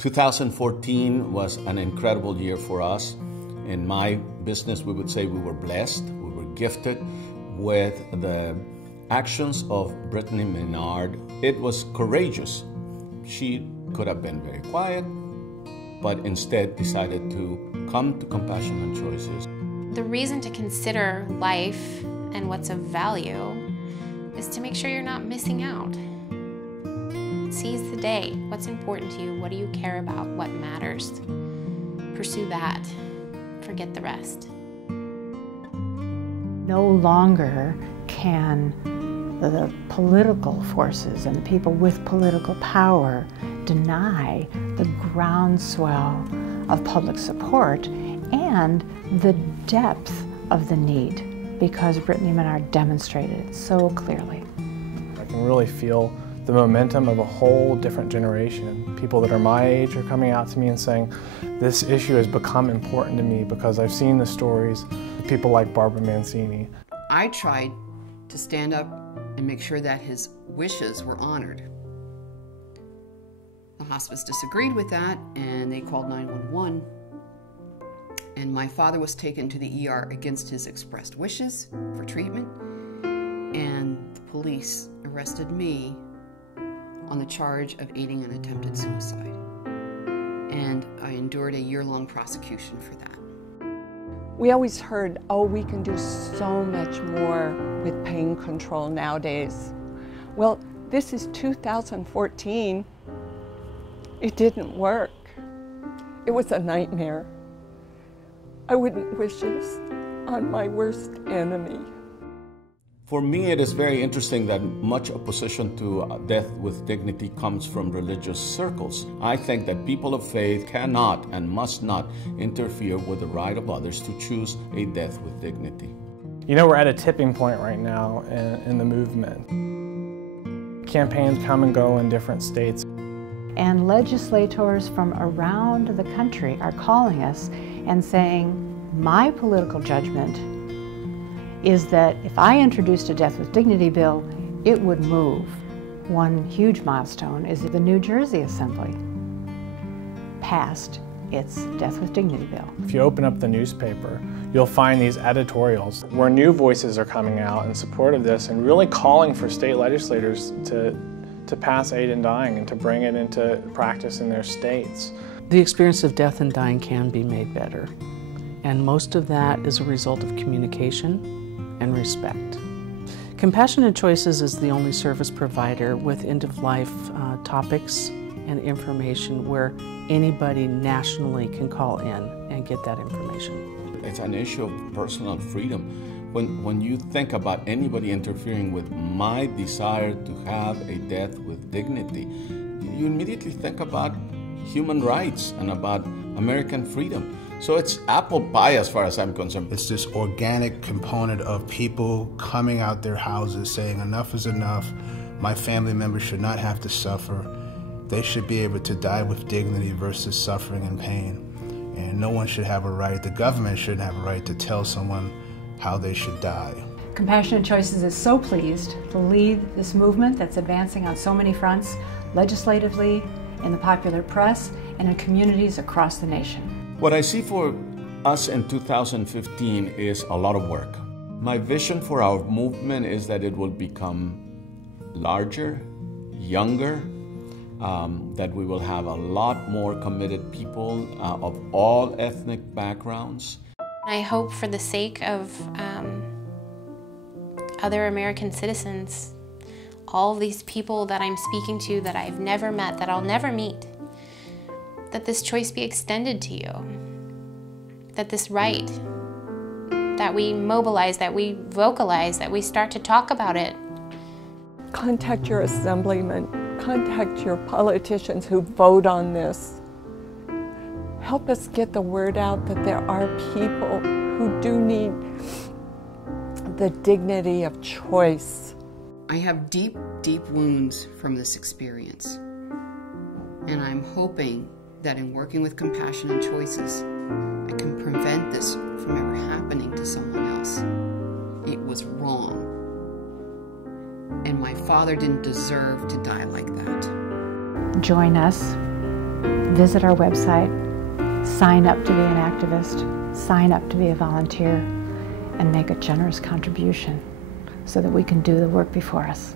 2014 was an incredible year for us. In my business, we would say we were blessed, we were gifted with the actions of Brittany Menard. It was courageous. She could have been very quiet, but instead decided to come to Compassion and Choices. The reason to consider life and what's of value is to make sure you're not missing out. Seize the day. What's important to you? What do you care about? What matters? Pursue that. Forget the rest. No longer can the political forces and the people with political power deny the groundswell of public support and the depth of the need, because Brittany Menard demonstrated it so clearly. I can really feel the momentum of a whole different generation. People that are my age are coming out to me and saying, this issue has become important to me because I've seen the stories of people like Barbara Mancini. I tried to stand up and make sure that his wishes were honored. The hospice disagreed with that and they called 911. And my father was taken to the ER against his expressed wishes for treatment. And the police arrested me on the charge of aiding an attempted suicide. And I endured a year-long prosecution for that. We always heard, oh, we can do so much more with pain control nowadays. Well, this is 2014. It didn't work. It was a nightmare. I wouldn't wish this on my worst enemy. For me, it is very interesting that much opposition to death with dignity comes from religious circles. I think that people of faith cannot and must not interfere with the right of others to choose a death with dignity. You know, we're at a tipping point right now in the movement. Campaigns come and go in different states. And legislators from around the country are calling us and saying, my political judgment is that if I introduced a Death with Dignity bill, it would move. One huge milestone is that the New Jersey Assembly passed its Death with Dignity bill. If you open up the newspaper, you'll find these editorials where new voices are coming out in support of this and really calling for state legislators to pass aid in dying and to bring it into practice in their states. The experience of death and dying can be made better, and most of that is a result of communication and respect. Compassion and Choices is the only service provider with end-of-life topics and information where anybody nationally can call in and get that information. It's an issue of personal freedom. When you think about anybody interfering with my desire to have a death with dignity, you immediately think about human rights and about American freedom. So it's apple pie as far as I'm concerned. It's this organic component of people coming out their houses saying enough is enough. My family members should not have to suffer. They should be able to die with dignity versus suffering and pain. And no one should have a right, the government shouldn't have a right to tell someone how they should die. Compassion and Choices is so pleased to lead this movement that's advancing on so many fronts, legislatively, in the popular press, and in communities across the nation. What I see for us in 2015 is a lot of work. My vision for our movement is that it will become larger, younger, that we will have a lot more committed people of all ethnic backgrounds. I hope for the sake of other American citizens, all these people that I'm speaking to that I've never met, that I'll never meet, that this choice be extended to you, that this right, that we mobilize, that we vocalize, that we start to talk about it. Contact your assemblyman, contact your politicians who vote on this. Help us get the word out that there are people who do need the dignity of choice. I have deep, deep wounds from this experience. And I'm hoping that in working with Compassion and Choices, I can prevent this from ever happening to someone else. It was wrong. And my father didn't deserve to die like that. Join us visit our website, sign up to be an activist, sign up to be a volunteer, and make a generous contribution so that we can do the work before us.